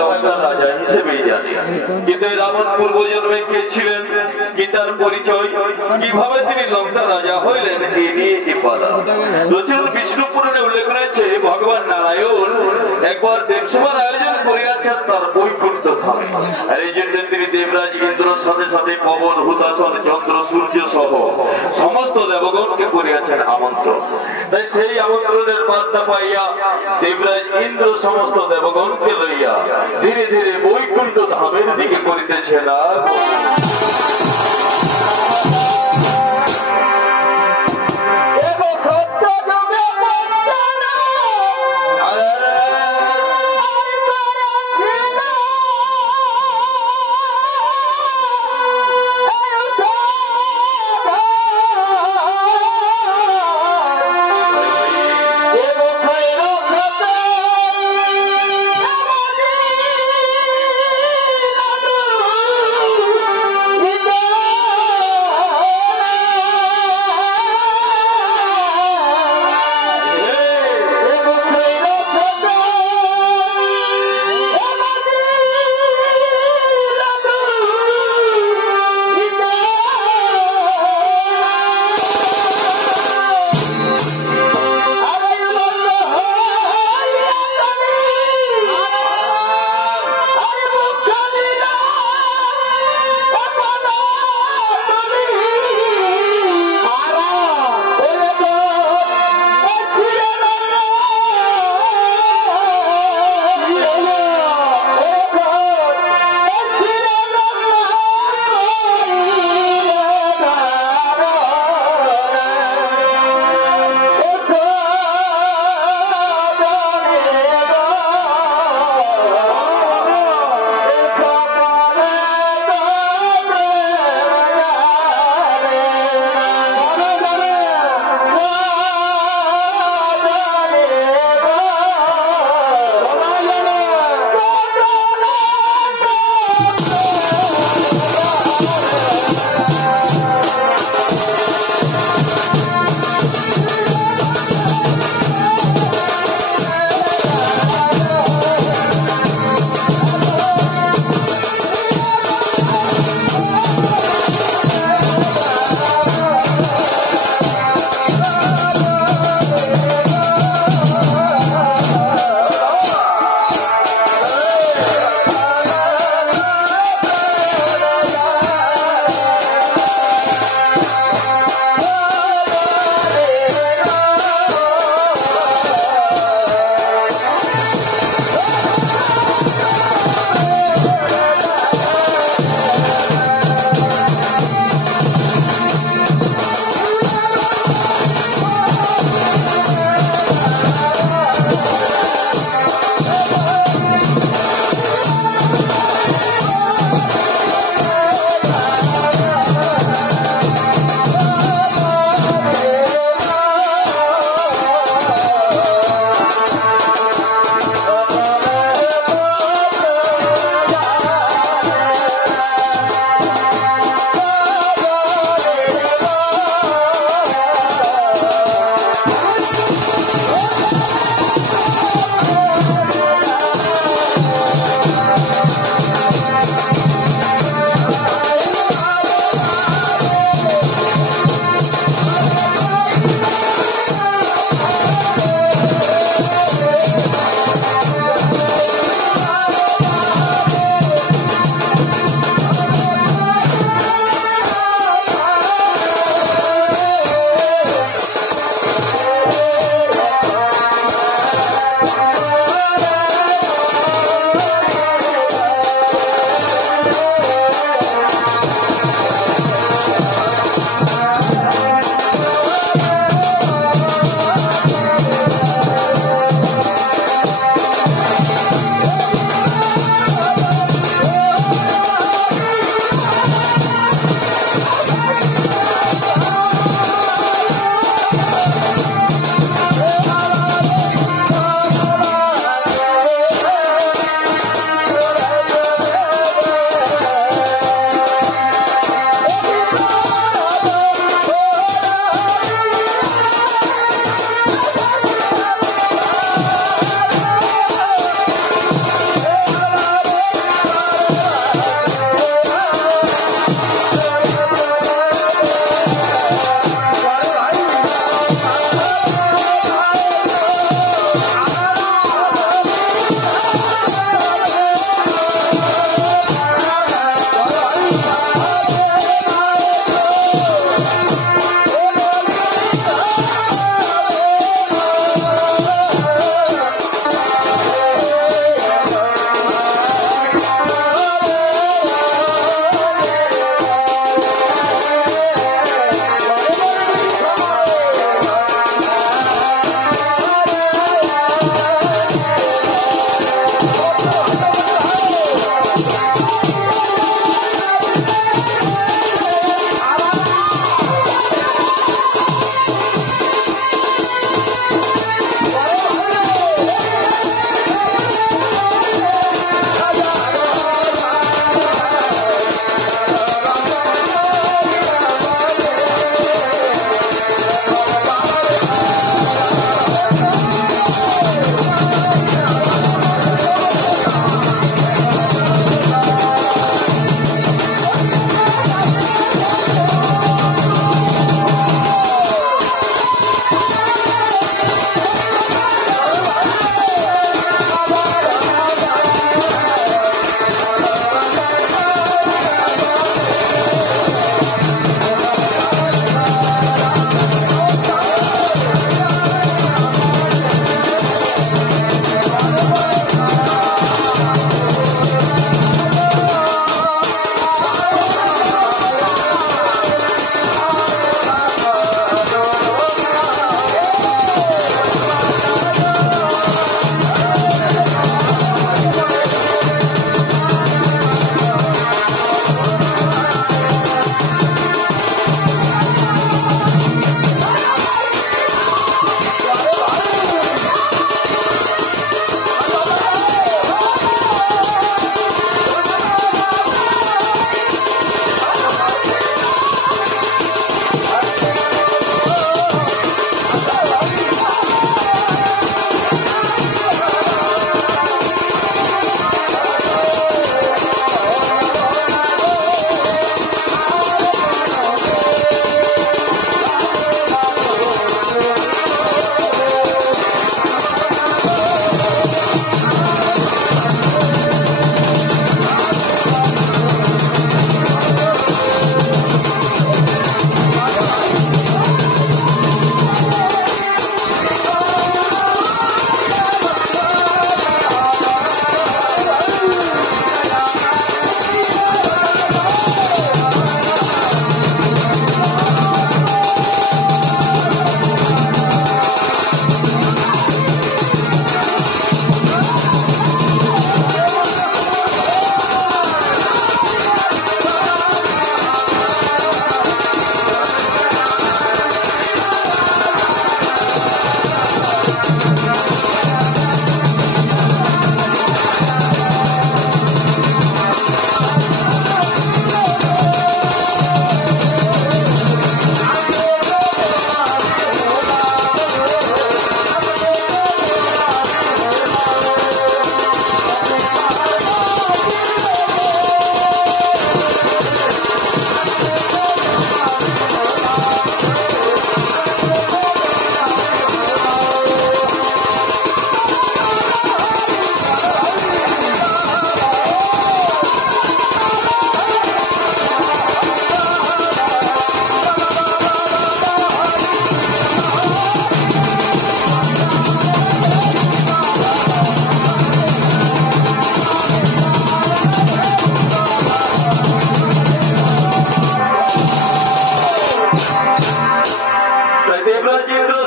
লঙ্কার রাজা হিসেবেই জানি, কিন্তু রাবণ পূর্বজন্মে কে ছিলেন, কি তার পরিচয়, কিভাবে তিনি লঙ্কার রাজা হইলেন, এ নিয়ে কি পালা। রচন বিষ্ণু পুরাণে উল্লেখ রয়েছে ভগবান নারায়ণ একবার দেবসভার আয়োজন করিয়াছেন তার বৈকুণ্ঠ ধামে। আর এই জন্য তিনি দেবরাজ ইন্দ্রর সাথে সাথে পবন, হুতাসন, চন্দ্র, সূর্য সহ সমস্ত দেবগণকে করিয়াছেন আমন্ত্রণ। তাই সেই আমন্ত্রণের বার্তা পাইয়া দেবরাজ ইন্দ্র সমস্ত দেবগণকে লইয়া ধীরে ধীরে বৈকুণ্ঠ ধামের দিকে করিতেছেন।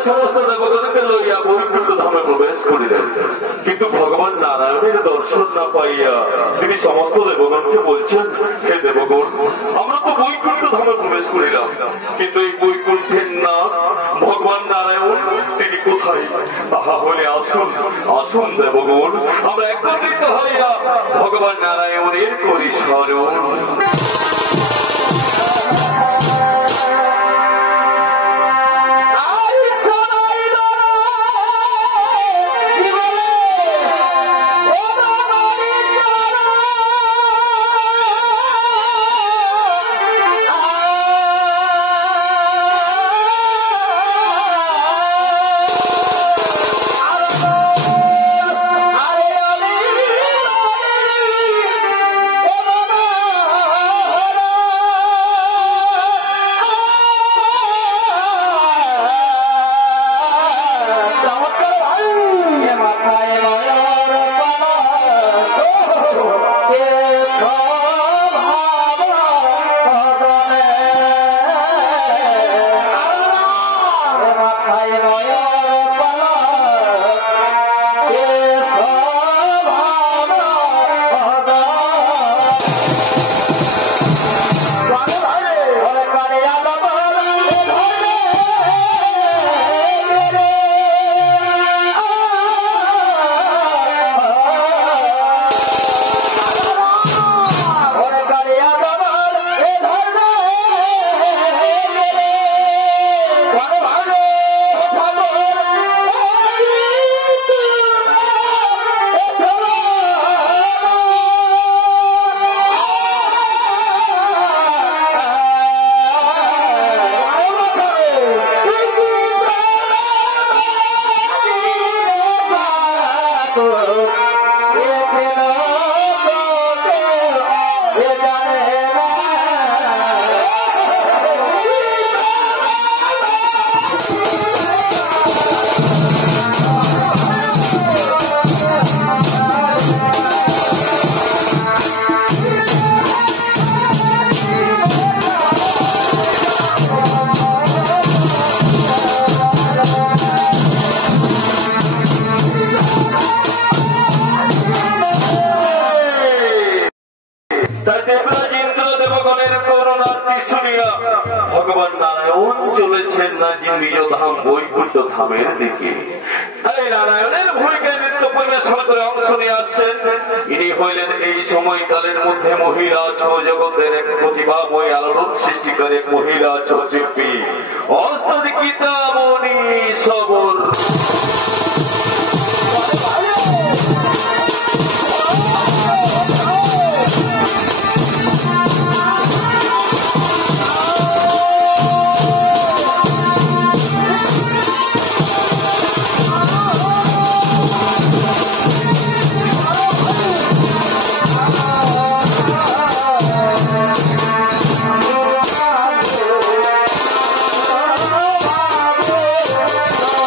সমস্ত দেবগণকে লইয়া বৈকুণ্ঠ ধামে প্রবেশ করিলেন। কিন্তু ভগবান নারায়ণের দর্শন না পাইয়া তিনি সমস্ত দেবগণকে বলছেন, হে দেবগণ, আমরা তো বৈকুণ্ঠ ধামে প্রবেশ করিলাম, কিন্তু এই বৈকুণ্ঠের নাম ভগবান নারায়ণ তিনি কোথায়? তাহা হলে আসুন আসুন দেবগণ, আমরা একত্রিত হইয়া ভগবান নারায়ণের করি স্মরণ। ভগবান নারায়ণ চলেছেন না যে নিজ ধাম বৈকুণ্ঠ ধামের দিকে। নারায়ণের ভূমিকায় নৃত্য পরিবেশন করে অংশ নিয়ে আসছেন। ইনি হইলেন এই সময়কালের মধ্যে মহিলা জগতের এক প্রতিভাময় আলোড়ন সৃষ্টিকারী এক মহিলা শিল্পী অস্তদিকিতা মণি সবর। Oh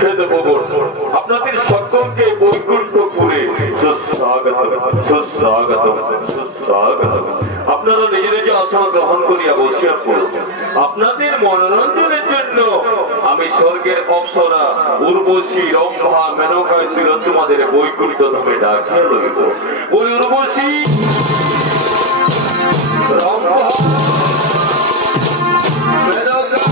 হে দেবগণ, আপনাদের সকলকে বৈকুণ্ঠপুরে সুস্বাগতম। আপনারা নিজে নিজে আসন গ্রহণ করিয়া বসিয়া পড়ুন। আপনাদের মনোরঞ্জনের জন্য আমি স্বর্গের অপ্সরা উর্বশী, রম্ভা, মেনকা, তোমাদের বৈকুণ্ঠ ধামে ডাকিয়া লইব। বলি উর্বশী, রম্ভা, মেনকা,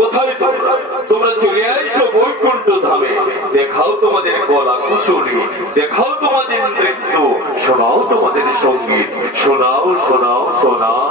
কোথায় তোমরা চলে আসছো বৈকুণ্ঠ ধামে? দেখাও তোমাদের কলা কুশলী, দেখাও তোমাদের নৃত্য, শোনাও তোমাদের সঙ্গীত, শোনাও শোনাও শোনাও।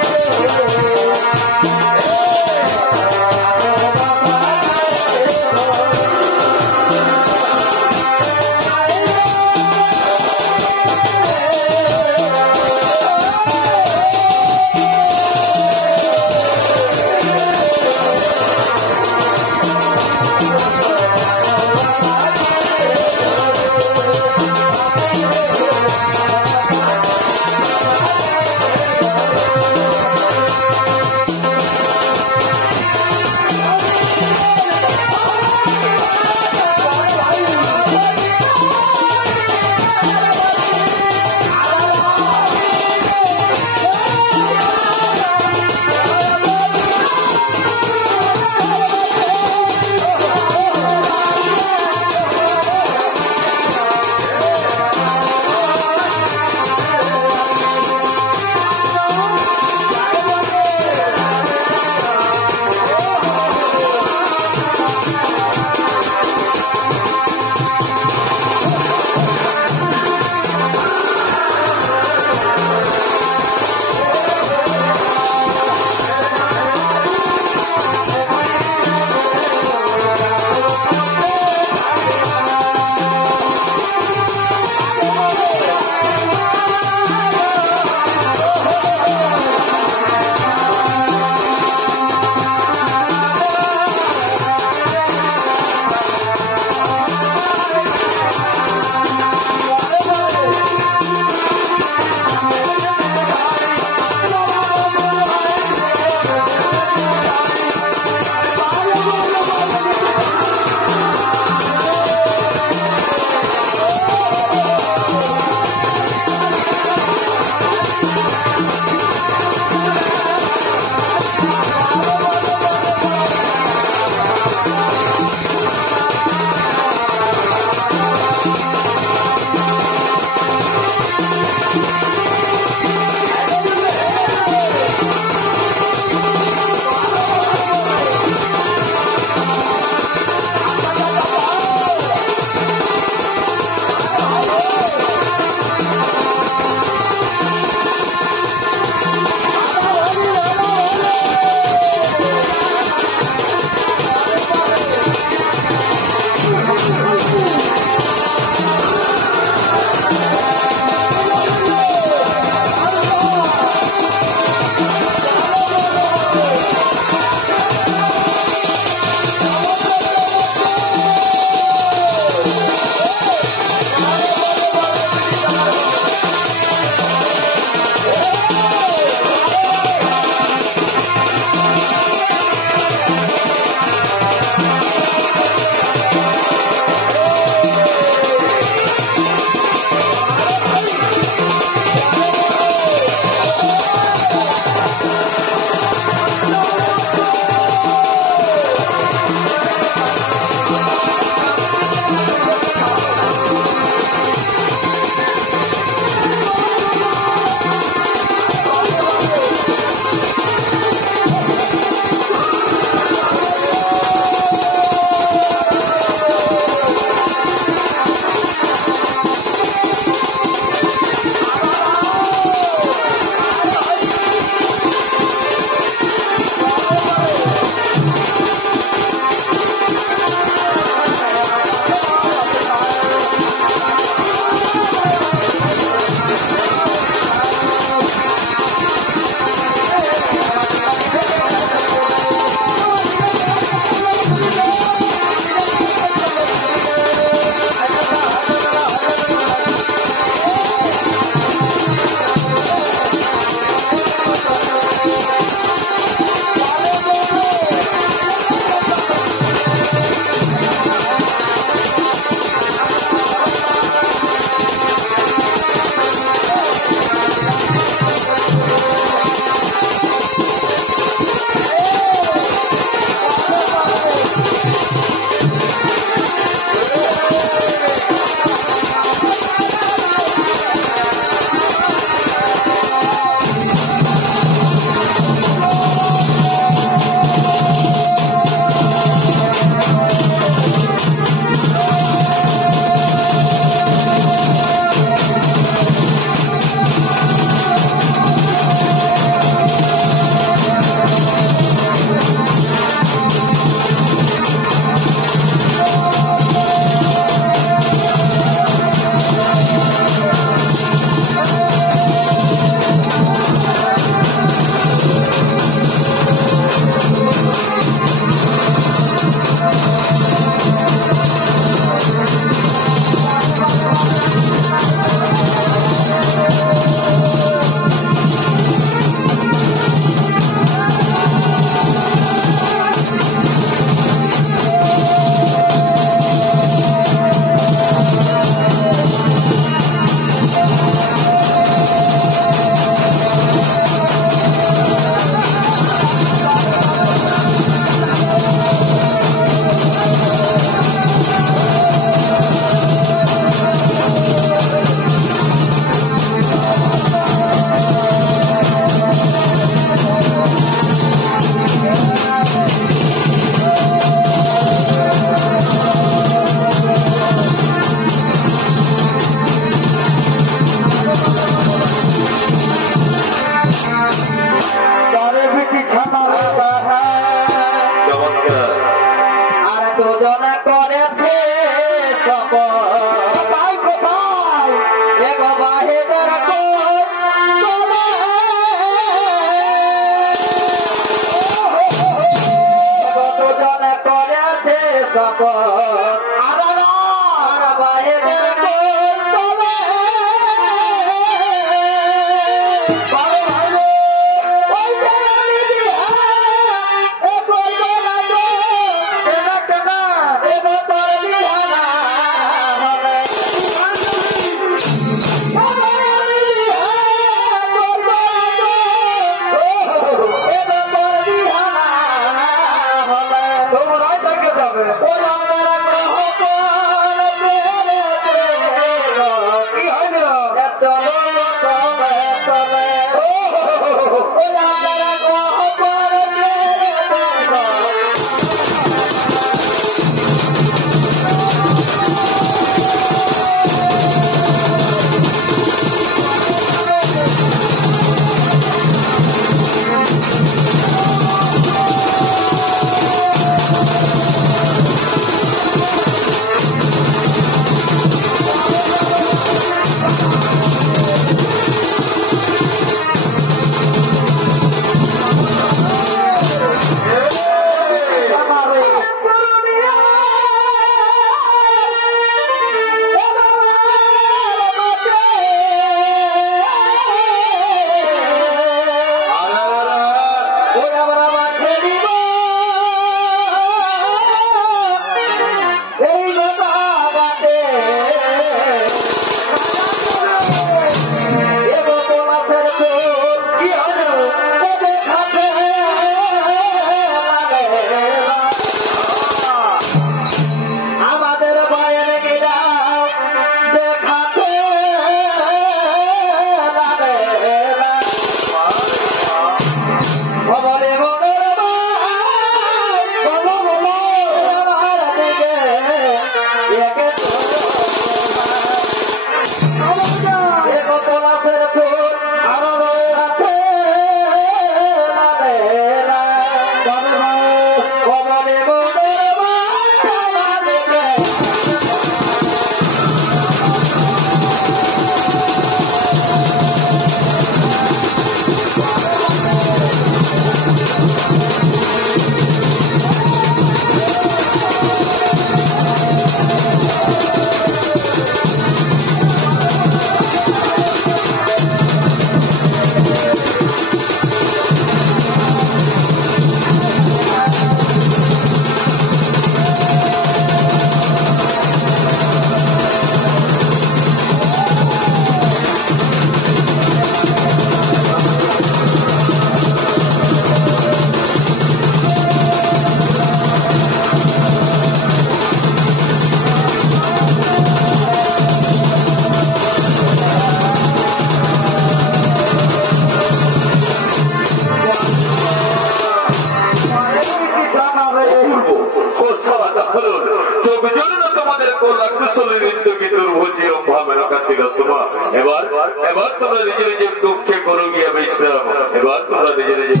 এবার এবার তোমরা নিজের নিজের দুঃখে করো গিয়া বিশ্রাম। এবার তোমরা নিজের নিজের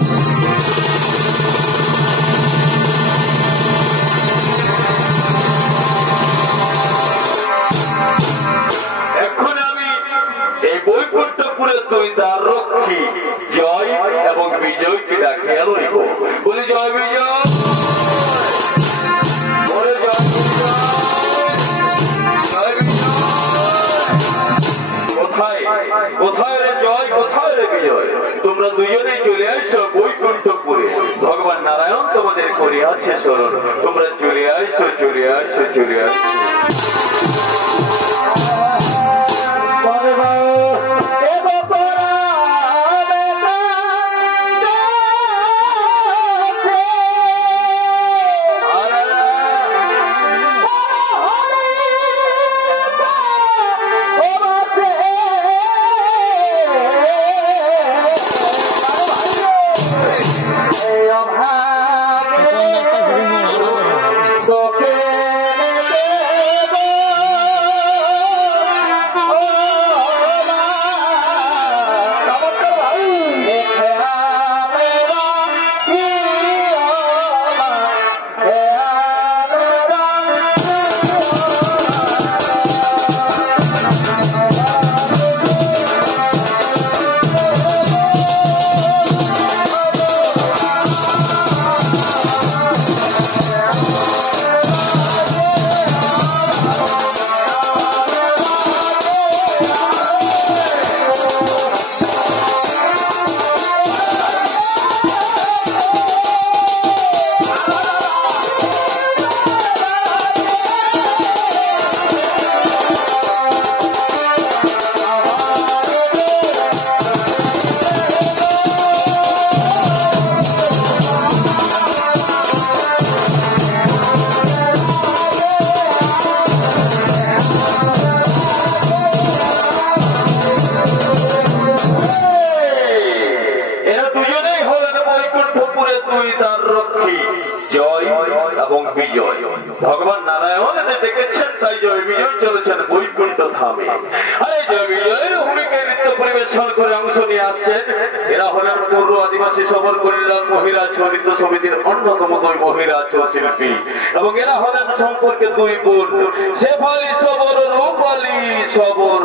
এখন আমি এই বৈকুণ্ঠপুরে তুই তার রক্ষী জয় এবং বিজয়কে ডাকিয়া লইব। বলি জয় বিজয়, কোথায় রে জয়, কোথায় রে বিজয়? তোমরা দুজনেই চলে আসো বৈকুণ্ঠপুরে। ভগবান নারায়ণ তোমাদের করিয়াছে স্মরণ। তোমরা চলে আসো, চলে আসো, চলে আসো। বৈকুণ্ঠপুরে তুই তার রক্ষী জয় এবং বিজয়। ভগবান নারায়ণ এতে দেখেছেন, তাই জয় বিজয় চলেছেন বৈকুণ্ঠ ধামে। আর এই জয় বিজয়ের ভূমিকায় নৃত্য পরিবেশন করে অংশ নিয়ে আসছেন এরা হলেন পূর্ব আদিবাসী সবল কল্যাণ মহিলা নৃত্য সমিতির অন্যতম দুই মহিলা শিল্পী, এবং এরা হলেন সম্পর্কে দুই বোন শেফালি সবর, রূপালী সবর।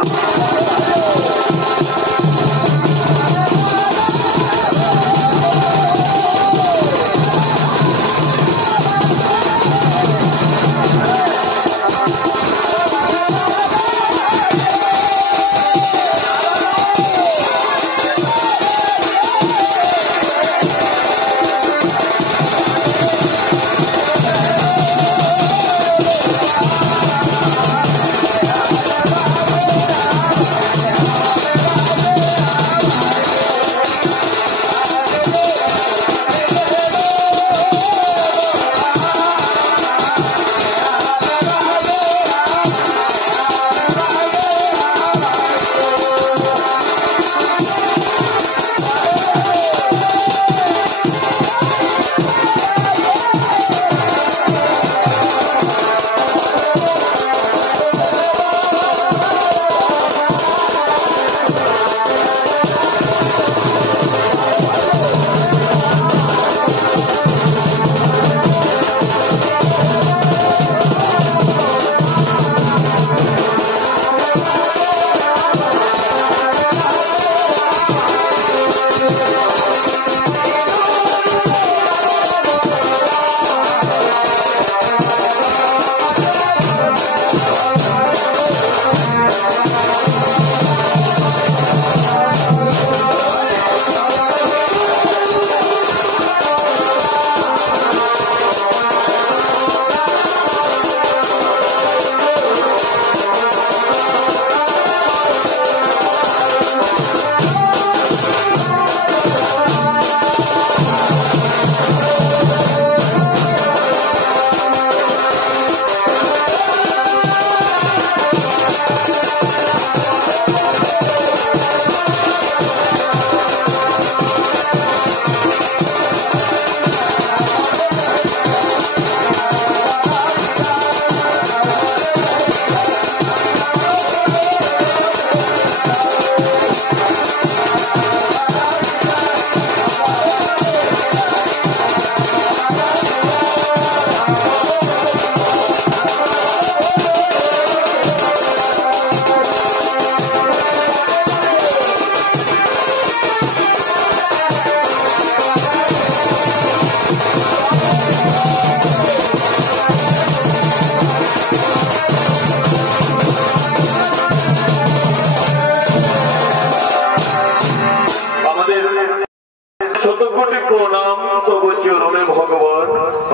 শতকোটি প্রণাম তব চরণে ভগবান,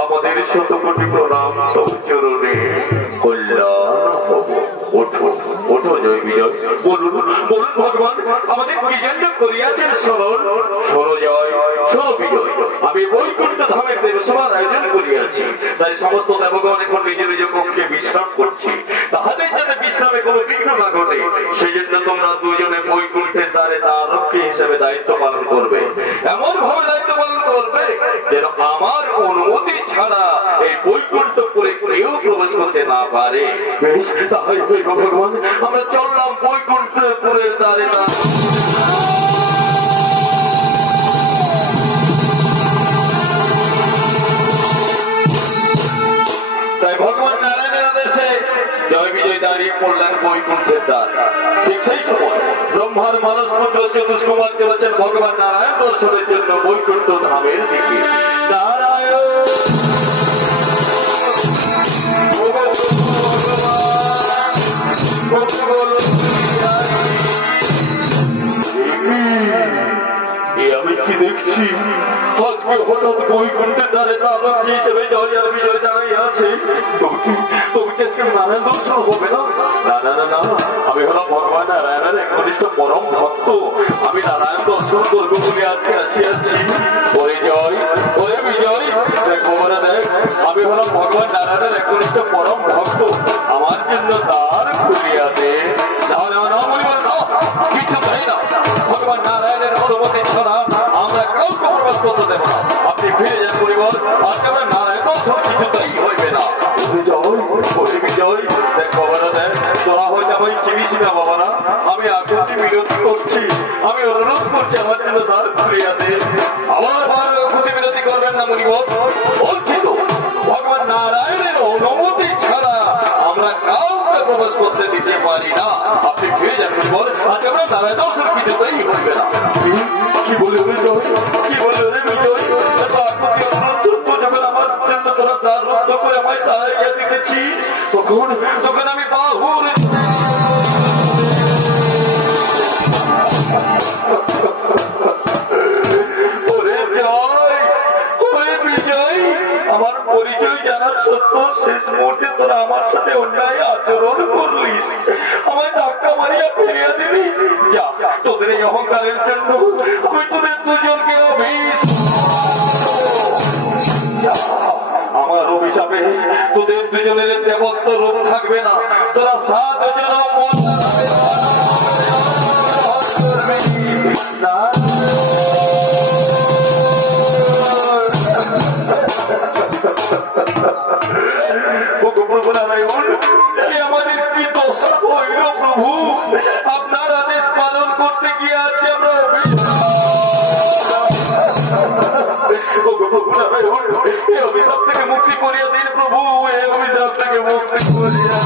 আমাদের শতকোটি প্রণাম তব চরণে কল্যাণ হব। ওঠো ওঠো জয় বিজয়, বলুন বলুন ভগবান আমাদের কি জন্য করিয়াছেন স্মরণ। শোনো জয়, শোনো বিজয়, আমি বৈকুণ্ঠ ধামের দেবসভার আয়োজন করিয়াছি, তাই সমস্ত দেবগণ এখন নিজ নিজ কক্ষে বিশ্রাম করছি, তাহাদের যাতে বিশ্রামে কোনো বিঘ্ন না ঘটে সেই জন্য তোমরা দুজনে বৈকুণ্ঠের দ্বারে তার রক্ষী হিসেবে দায়িত্ব পালন করবে। এমন ভাবে দায়িত্ব পালন করবে যেন আমার অনুমতি ছাড়া এই বৈকুণ্ঠপুরে কেউ প্রবেশ করতে না পারে। বেশ, তাই হইব ভগবান, আমরা চললাম বৈকুণ্ঠপুরের দ্বারে। তাই ভগবান নারায়ণের আদেশে জয় বিজয় দাঁড়িয়ে পড়লেন বৈকুণ্ঠের দ্বার। ঠিক সেই সময় ব্রহ্মার মানস পুত্র চতুষ্কুমার চলেছেন ভগবান নারায়ণ দর্শনের জন্য বৈকুণ্ঠ ধামের দিকে। নারায়ণ আমি কি দেখছি, আজকে হঠাৎ বৈকুণ্ঠের দ্বারে তার রক্ষী হিসেবে জয় আর বিজয় দাঁড়াই আছে। তুমি কি আজকে নারায়ণ দর্শন হবে না? না না না না, আমি হলাম ভগবান নারায়ণের একনিষ্ঠ পরম ভক্ত, আমি নারায়ণ দর্শন করবো বলে আজকে আসিয়াছি। ওরে জয়, ওরে বিজয়, দেখ বাবারা দেখ, আমি হলাম ভগবান নারায়ণের একনিষ্ঠ পরম ভক্ত, আমার জন্য দ্বার খুলিয়া দে। না না না বলিবার না, কিছু চাই না, ভগবান নারায়ণের অনুমতি ছাড়া আমরা কাউকে প্রবেশ করতে দেব না। আপনি ফিরে যান পরিবার, আজকে আমরা নারায়ণ সব কিছুতেই হইবে না। বিজয় দেখ বাবা না, দেখ তোরা হয়তো আমি চিনিস না বাবা না, আমি আকুতি বিরতি করছি, আমি অনুরোধ করছি আমার জন্য দ্বার খুলিয়া দে। আমার আকুতি বিরতি করবেন না মুনিবর, বলছি তো ভগবান নারায়ণের অনুমতি ছাড়া আমরা কাউকে প্রবেশ করতে দিতে পারি না। আপনি ফিরে যান মুনিবর, আজ আমরা নারায়ণ সব কিছুতেই হইবে না। কি বলে বিজয়, কি বলে বিজয়, আকুতি অনুরোধ যখন আমার জন্য তোরা দ্বার রুদ্ধ করে আমায় তাড়াইয়া দিতেছিস, তখন আমি বাহুর বিজয়, আমার পরিচয় জানার সত্য শেষ মুহূর্তে তোরা আমার সাথে অন্যায় আচরণ করলিস, আমায় ধাক্কা মারিয়া ফিরিয়া দিবি। যা, তোদের এই অহংকারের জন্য আমি তোদের দুজনকে আমার অভিশাপে তোদের দুজনের দেবত্ব রূপ থাকবে না। তোরা 7 জনম প্রভু নারায়ণ, আমাদের কি দশা হইল প্রভু? আপনার আদেশ পালন করতে গিয়ে আজ আমরা অভিশাপ থেকে মুক্তি করিয়া দিন প্রভু, এই অভিশাপ থেকে মুক্তি করিয়া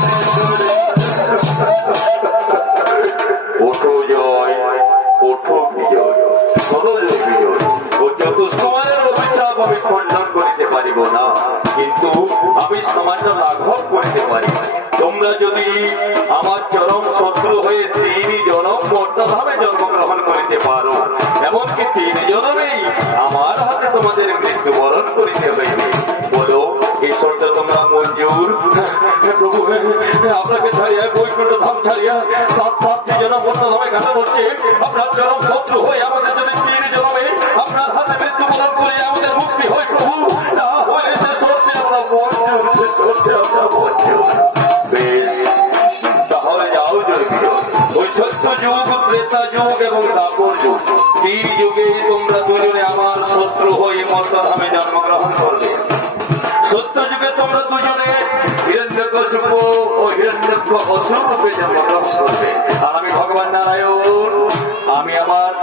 ওঠো জয়, ওঠো বিজয়, সদয় বিজয়। ও চতুষ্কুমারের অভিশাপ আমি খণ্ডন করিতে পারিব না, কিন্তু আমি সামান্য লাঘব করিতে পারি। তোমরা যদি আমার চরম শত্রু হয়ে 3 জনম মর্তভাবে জন্মগ্রহণ করিতে পারো, এমনকি 3 জনমেই আমার হাতে তোমাদের মৃত্যুবরণ করিতে হইবে, বলো এই শর্ত তোমরা মঞ্জুর? প্রভু আপনাকে ছাড়িয়া বৈকুণ্ঠ ধাম ছাড়িয়া 7 জনম মর্তভাবে কেন বলছে? আপনার চরম শত্রু হয়ে আমাদের যদি 3 জনমে আপনার হাতে মৃত্যুবরণ করে আমাদের মুক্তি হয় প্রভু, না হলে সে শর্তে আমরা মঞ্জুর, সে শর্তে আমরা মঞ্জুর। তাহলে যাও জয় বিজয়। ওই সত্য যুগ, ত্রেতা যুগ এবং দ্বাপর যুগ, 3 যুগে তোমরা দুজনে আমার শত্রু হয়ে মর্তধামে জন্মগ্রহণ করবে। সত্য যুগে তোমরা দুজনে হিরণ্যকশিপু ও হিরণ্যক অসুর রূপে জন্মগ্রহণ করবে, আর আমি ভগবান নারায়ণ, আমি আমার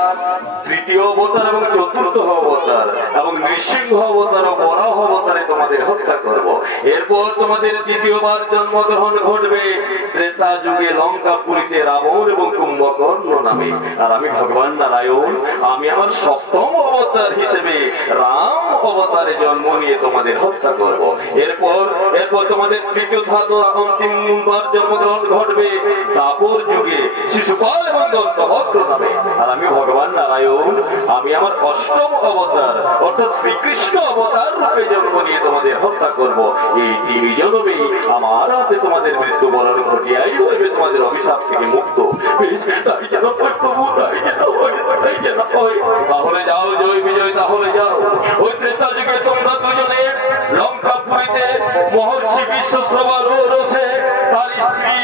3য় অবতার এবং 4র্থ অবতার এবং নৃসিংহ অবতার ও বরাহ অবতারে তোমাদের হত্যা করব। এরপর তোমাদের 2য়বার জন্মগ্রহণ ঘটবে ত্রেতা যুগে লঙ্কাপুরীতে রাবণ এবং কুম্ভকর্ণ নামে, আর আমি ভগবান নারায়ণ, আমি আমার 7ম অবতার হিসেবে রাম অবতারে জন্ম নিয়ে তোমাদের হত্যা করব। এরপর তোমাদের 3য় ধাতু অন্তিমবার জন্মগ্রহণ ঘটবে দ্বাপর যুগে শিশুপাল এবং দন্তভদ্র নামে, আর আমি ভগবান নারায়ণ, আমি আমার 8ম অবতার অর্থাৎ শ্রীকৃষ্ণ অবতার রূপে জন্ম নিয়ে তোমাদের হত্যা করব। এই 3 জনমেই আমার হাতে তোমাদের মৃত্যুবরণ ঘটিয়াই হইবে তোমাদের অভিশাপ থেকে মুক্ত। তাই যেন প্রভু, তাই যেন হয়, তাই যেন হয়। তাহলে যাও জয় বিজয়, তাহলে যাও। ওই ত্রেতা যুগে তোমরা দুজনে লঙ্কাপুরীতে মহর্ষি বিশ্বশ্রবা রোষে তার স্ত্রী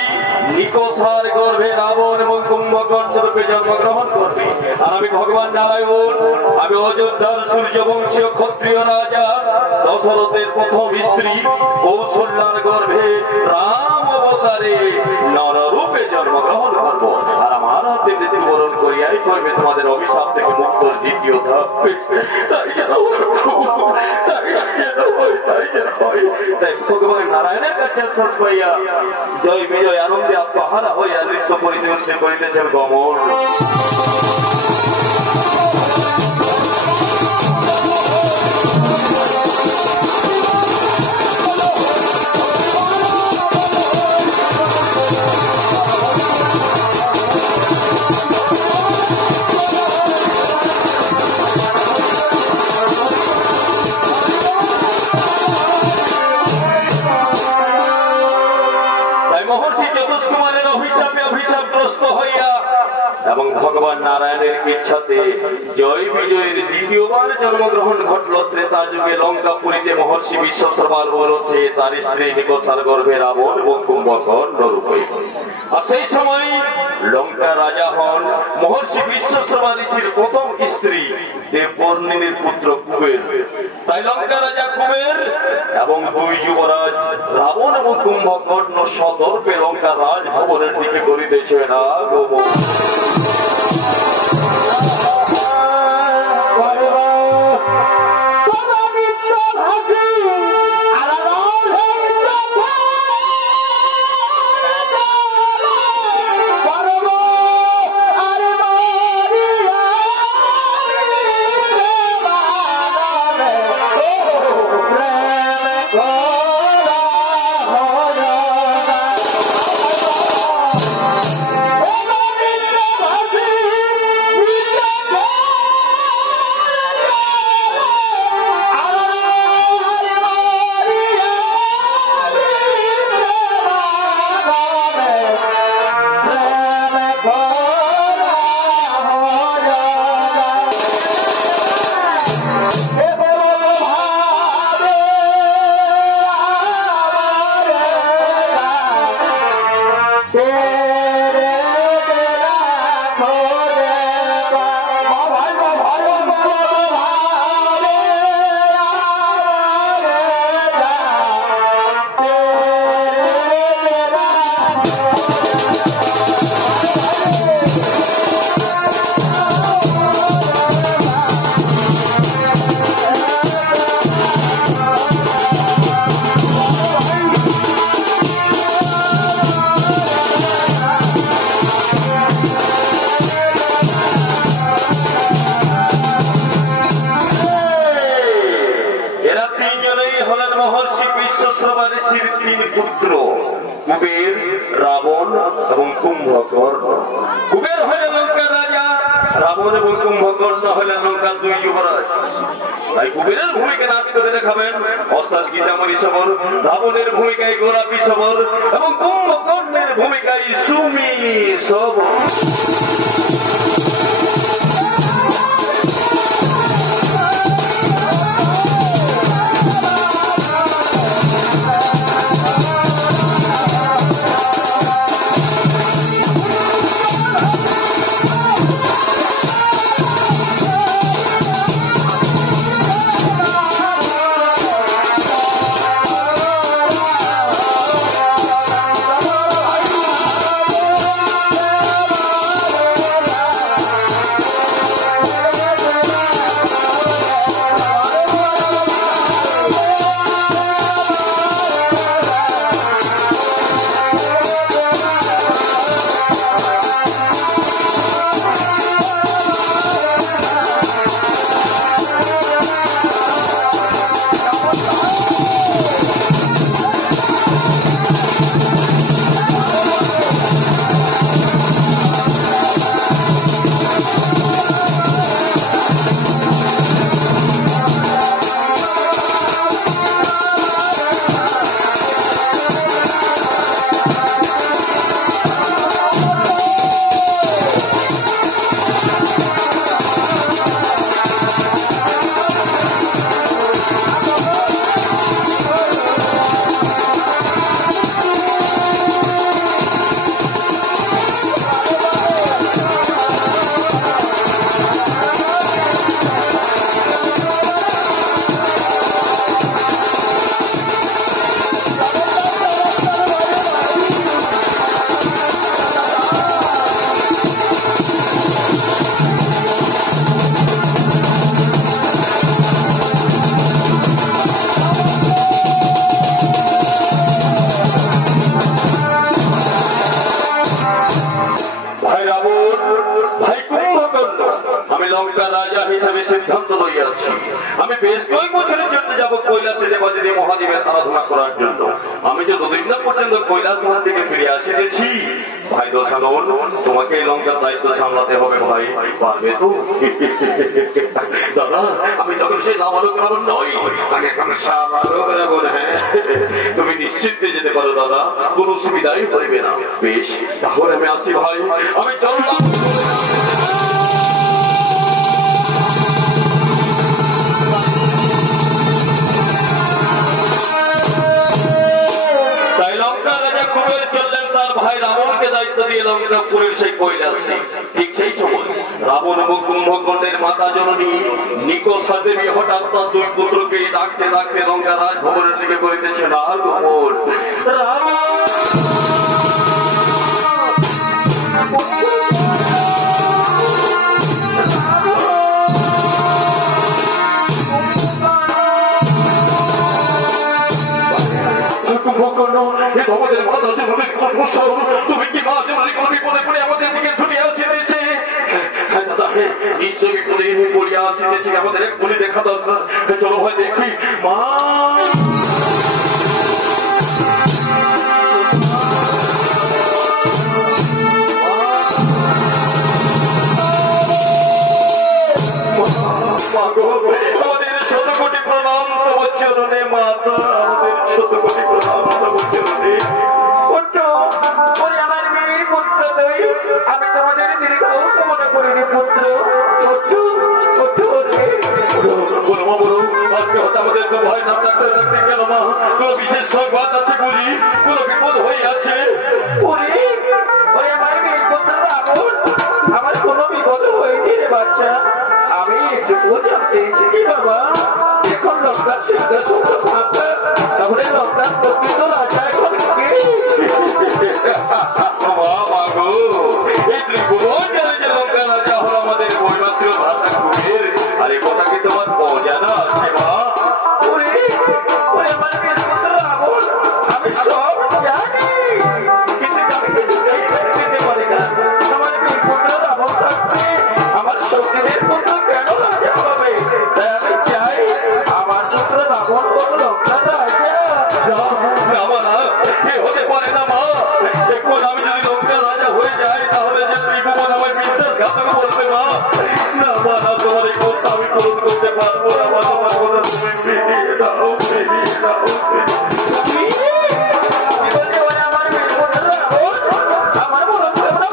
নিকোষার গর্ভে রাবণ এবং কুম্ভকর্ণ রূপে জন্মগ্রহণ করবে, আর আমি ভগবান নারায়ণ, আমি অযোধ্যার সূর্যবংশীয় ক্ষত্রিয় রাজা দশরথের 1ম স্ত্রী কৌশল্যার গর্ভে রাম অবতারে নররূপে জন্মগ্রহণ করব, আর আমার হাতে মৃত্যুবরণ করিয়াই করবে তোমাদের অভিশাপ থেকে মুক্ত 2য় ধাপ। তাই যেন তাই ভগবান নারায়ণের কাছে পাইয়া জয় বিজয় আনন্দে আত্মহারা হইয়া নৃত্য পরিচয় করিতেছেন গমন। এবং ভগবান নারায়ণের ইচ্ছাতে জয় বিজয়ের 2য়বার জন্মগ্রহণ ঘটল ত্রেতা যুগে লঙ্কাপুরীতে মহর্ষি বিশ্বশ্রবার রয়েছে তার স্ত্রী নিকোষার গর্ভে রাবণ এবং কুম্ভকর্ণ রূপে। আর সেই সময় লঙ্কা রাজা হন মহর্ষি বিশ্বশ্রবা ঋষির প্রথম স্ত্রী দেববর্ণিনীর পুত্র কুবের। তাই লঙ্কা রাজা কুবের এবং দুই যুবরাজ রাবণ এবং কুম্ভকর্ণ সতর্পে লঙ্কা রাজভবনের দিকে করিতেছে না গোবর। কুবের, রাবণ এবং কুম্ভকর্ণ। কুবের হলেন লঙ্কার রাজা, রাবণ এবং কুম্ভকর্ণ হলেন লঙ্কার দুই যুবরাজ। তাই কুবেরের ভূমিকা নাচ করে দেখাবেন অর্থাৎ গীতামণি সবর, রাবণের ভূমিকায় গোলাপী সবর এবং কুম্ভকর্ণের ভূমিকায় সুমি সবর। আমি বেশ কয়েক বছরের জন্য যাবো কৈলাসে দেবাদেবী মহাদেবের আরাধনা করার জন্য। আমি যে দুদিন না পর্যন্ত কৈলাস ধাম থেকে ফিরে আসিতেছি। ভাই দশানন, তোমাকে লঙ্কার দায়িত্ব সামলাতে হবে ভাই, পারবে তো? দাদা, আমি তখন সেই নাবালক রাবণ নই, আমি এখন সাবালক রাবণ। হ্যাঁ, তুমি নিশ্চিন্তে যেতে পারো দাদা, কোন সুবিধাই হইবে না। বেশ, তাহলে আমি আসি ভাই, আমি চললাম। ভাই রাবণকে দায়িত্ব দিয়ে লঙ্কাপুরের সেই কৈলাসে। ঠিক সেই সময় রাবণ এবং কুম্ভকর্ণের মাতা জননী নিকোষা দেবী হঠাৎ তার দুই পুত্রকে ডাকতে ডাকতে লঙ্কা রাজভবনের দিকে করিতেছে না গোপন তুমি কি মা বিপদে পড়ে আমাদের দিকে ছুটে আসিতেছে নিশ্চয় বিপদে পড়িয়া আসিতেছে আমাদের এক্ষুনি দেখা দরকার চলো ভাই দেখি মা আমাদের শতকোটি প্রণাম তোমার চরণে মাতা আমাদের শতকোটি প্রণাম তোমার চরণে আমার মেয়ে পুত্র আমি তোমাদের দীর্ঘ কামনা করিনি পুত্র আমাদের তো ভয় না ডাক্তার ডাক্তার কেন মা কোন বিশেষ সংবাদ আছে বুঝি কোন বিপদ হয়ে আছে আমার মেয়ে পুত্র আমার কোন বিপদ হয়নি রে বাচ্চা আমি একটু জানতে এসেছি বাবা এখন লঙ্কার সিংহাসন ফাঁকা তাহলে লঙ্কার প্রকৃত রাজা এখন কে মাগো এই ত্রিভুবন জানে যে লঙ্কা রাজা হল আমাদের বৈমাত্র ভাষা কুমের আর এ কথা কি তোমার অজানা আছে মা আমার আমি সব জানি কিন্তু আমি কিছুতেই পেতে পারি না আমার মেয়ে পুত্র রাবণ থাকবে আমার শক্তিদের পুত্র কেন রাজা হবে তাই আমি চাই আমার পুত্র রাবণ কোন লঙ্কা রাজা হতে পারে না মা এখন আমি যদি লঙ্কা রাজা হয়ে যাই তাহলে যে ত্রিভুবন আমায় বিশ্বাসঘাতক বলবে মা না মা না তোমার এই কথা আমি পূরণ করতে পারবো না মা তোমার কথা তুমি ফিরিয়ে দাও আমার মনে হয়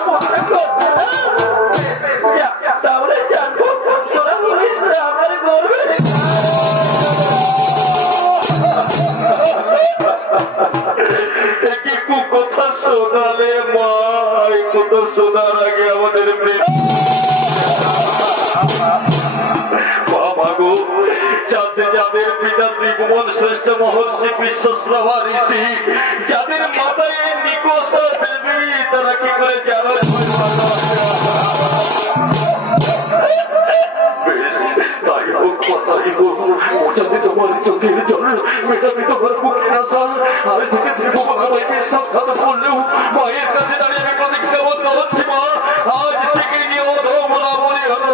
আমরা প্রত্যেক তাহলে জানবো তোরা বলিস আমার গর্বে একই কুকথা শোনালে মা এই কথা শোনার আগে আমাদের বাবাগো যাদের পিতা ত্রিভুবন শ্রেষ্ঠ মহর্ষি বিশ্বশ্রভা ঋষি যাদের মাথায় নিকোষা দেবী তারা কি করে জানো তাই হোক কথাই হোক ওটাতে তোমার চোখের জল মেটাতে তোমার বুকের আশা আর থেকে ত্রিভুবন আমায় বিশ্বাসঘাত করলেও মায়ের কাছে দাঁড়িয়ে আমি প্রতিজ্ঞা বদ্ধ হচ্ছি মা আজ থেকে নিয়ে ওধো বলা বলি হল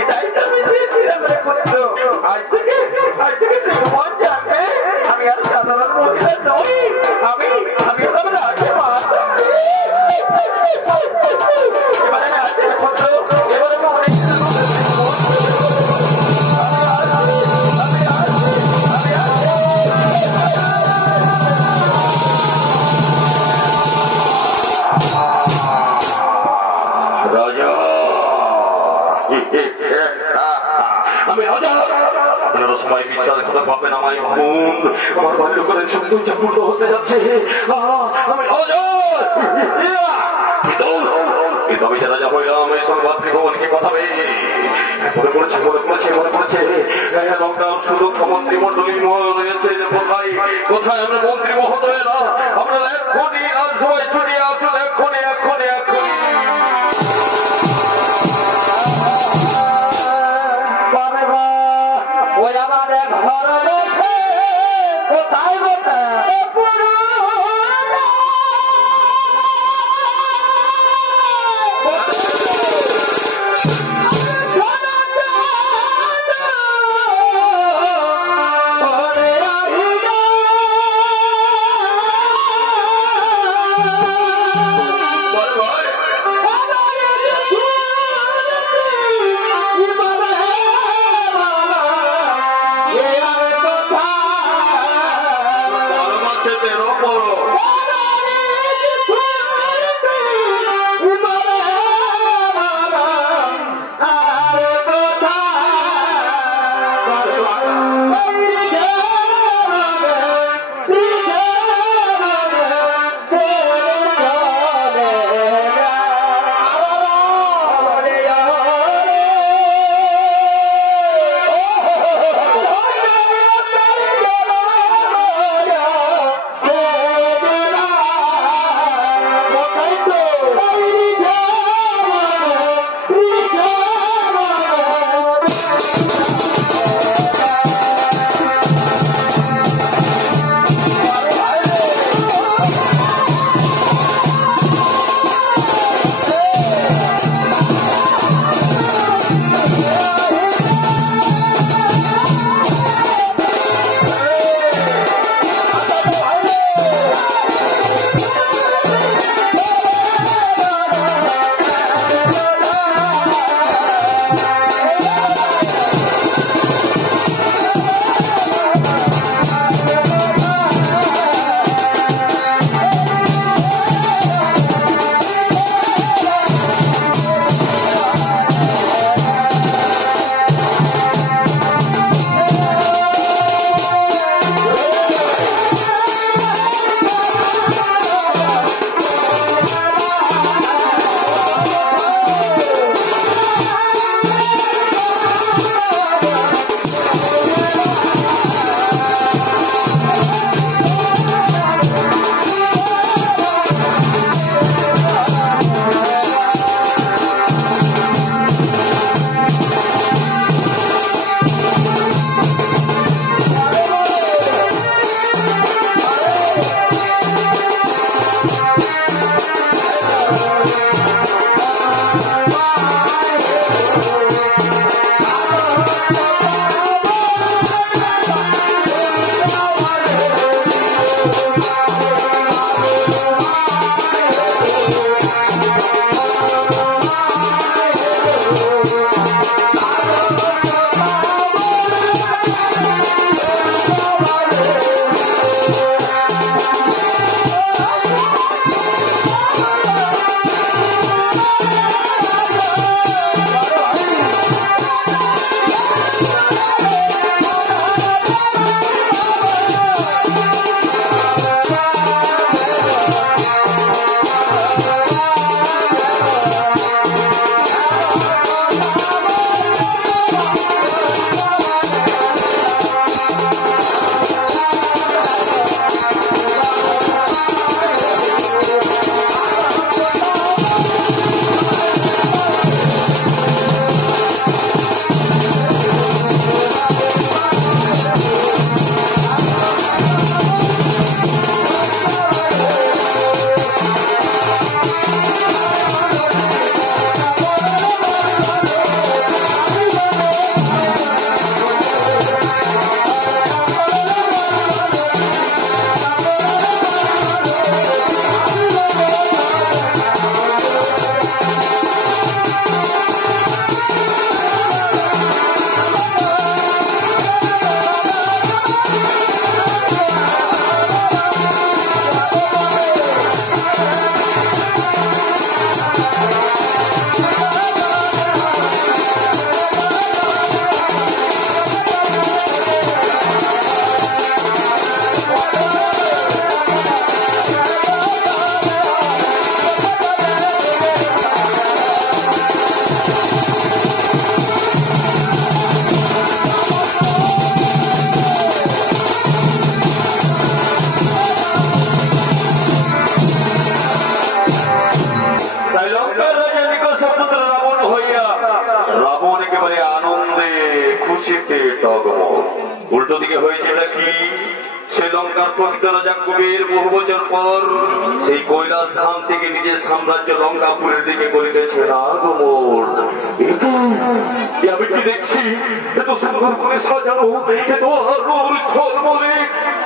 এটাই তো আমি দিয়েছিলাম রে পুত্র আজ থেকে ত্রিভুবন জানবে আমি আর সাধারণ মহিলা নই আমি তবে রাজে মা এবারে আমি আছি পুত্র এবারে আমি রাজা সময় বিশ্বাস করে পাবেন আমায় ভাবুন আমার বাল্য করে সত্য চাপূর্ণ হতে যাচ্ছে আমি রাজা কিন্তু আমি রাজা হইলাম এই সংবাদ ত্রিভুবনকে পাঠাবে মনে পড়ছে লকডাউন সুরক্ষা মন্ত্রিমন্ডলী রয়েছে কোথায় আমরা মন্ত্রী মহোদয়েরা আপনারা এক্ষুনি আজ সবাই ছুটে আসুন এক্ষুনি লঙ্কার রাজা নিকষের পুত্র রাবণ হইয়া রাবণ একেবারে আনন্দে খুশিতে টগমগ। উল্টো দিকে হয়েছে কি, সে লঙ্কার প্রকৃত রাজা কুবের বহু বছর পর সেই কৈলাস ধাম থেকে নিজের সাম্রাজ্য লঙ্কাপুরের দিকে করিতেছে আগমন। আমি কি দেখছি, এত সুন্দর করে সাজানো, এত আলোর ঝলমলে।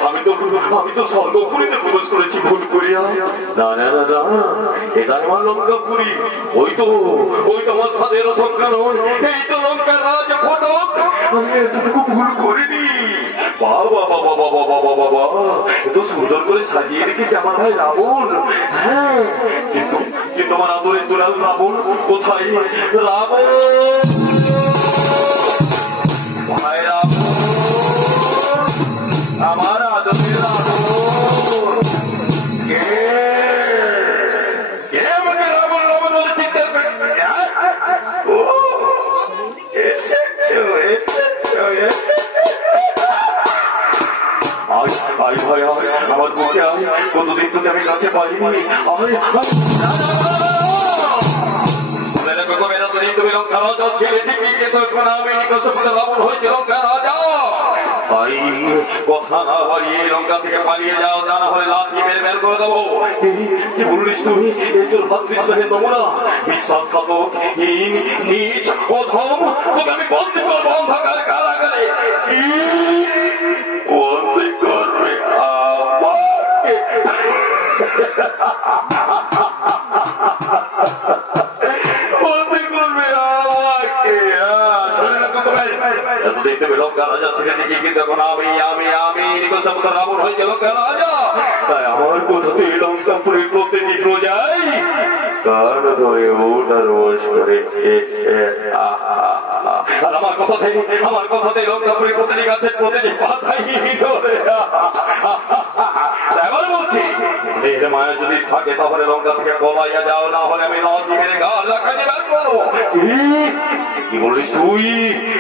আমি তো স্বর্গপুরীতে প্রবেশ করেছি ভুল করিয়া। না না না না, এটা আমার লঙ্কাপুরী। ওই তো আমার সাদের সংখ্যা নয়, এই তো লঙ্কার রাজ ফটক। আমি এতটুকু ভুল করিনি। বাবা বাবা বাবা বাবা বাবা, এত সুন্দর করে সাজিয়ে রেখেছে আমার ভাই রাবণ। হ্যাঁ, কিন্তু আমার আদরের দুলাল রাবণ কোথায়? রাবণ ভাই, রাবণ আমার আদরের রাবণ। কে আমাকে রাবণ রাবণ বলে চিন্তা করে? আমার বুকে কতদিন থেকে আমি কাছে পাইনি। তুমি লঙ্কা রাজা ছেলে ঠিকই, কিন্তু এখন আমি নিকষপুরে রাবণ হয়েছে লঙ্কা রাজা। ভাই, কথা না বাড়িয়ে লঙ্কা থেকে পালিয়ে যাও, তা না হলে লাঠি মেরে বের করে দেবো। কি বলিস তুমি? এই তোর ভাতৃষ্ণের নমুনা, বিশ্বাসঘাতক, নীচ, অধম। তোকে আমি বন্দি করবো অন্ধকার কারাগারে। বন্দি করবে আমাকে? বন্দি করবে আমাকে? দেখতে পেল লঙ্কা রাজা ছেলে দেখি, কিন্তু এখন আমি নিকষপুত্র রাবণ হয়েছে লঙ্কা রাজা। তাই আমার কোথাতে লঙ্কাপুরের প্রত্যেকটি প্রজাই কান ধরে ওটার বস করে। আর আমার কথাতে লঙ্কাপুরের প্রতিটি গাছের প্রতিটি পাতাই ধরে। এবার বলছি, দেহের মায়া যদি থাকে তাহলে লঙ্কা থেকে পলাইয়া যাও, না হলে আমি লাঠি মেরে গাল লাগাতে বের করবো। কি বলিস তুই?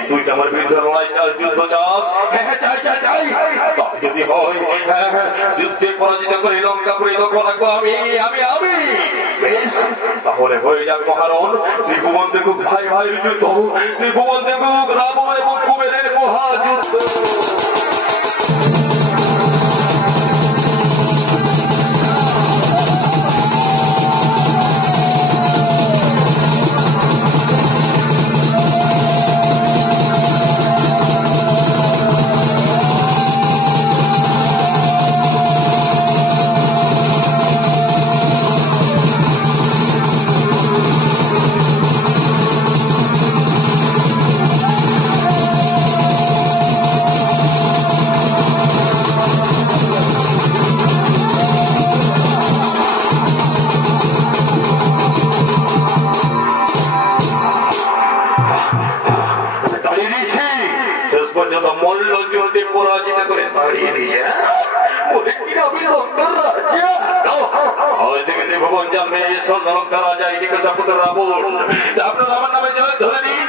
তুই কি আমার বিরুদ্ধে লড়াই চাস, যুদ্ধ চাস? চাই। যদি হয় যুদ্ধে পরাজিত করে লঙ্কাপুরে লক্ষ্য রাখবো আমি। তাহলে হয়ে যাবে মহারণ। ত্রিভুবন দেখুক ভাই ভাইয়ের যুদ্ধ, ত্রিভুবন দেখুক রাবণ এবং কুবেরের মহাযুদ্ধ। পরাজিত করে তাড়িয়ে দিয়ে ভগবান জানবে লঙ্কা রাজা নিকষপুত্র রাবণ। আপনার আমার নামে ধরে নিন।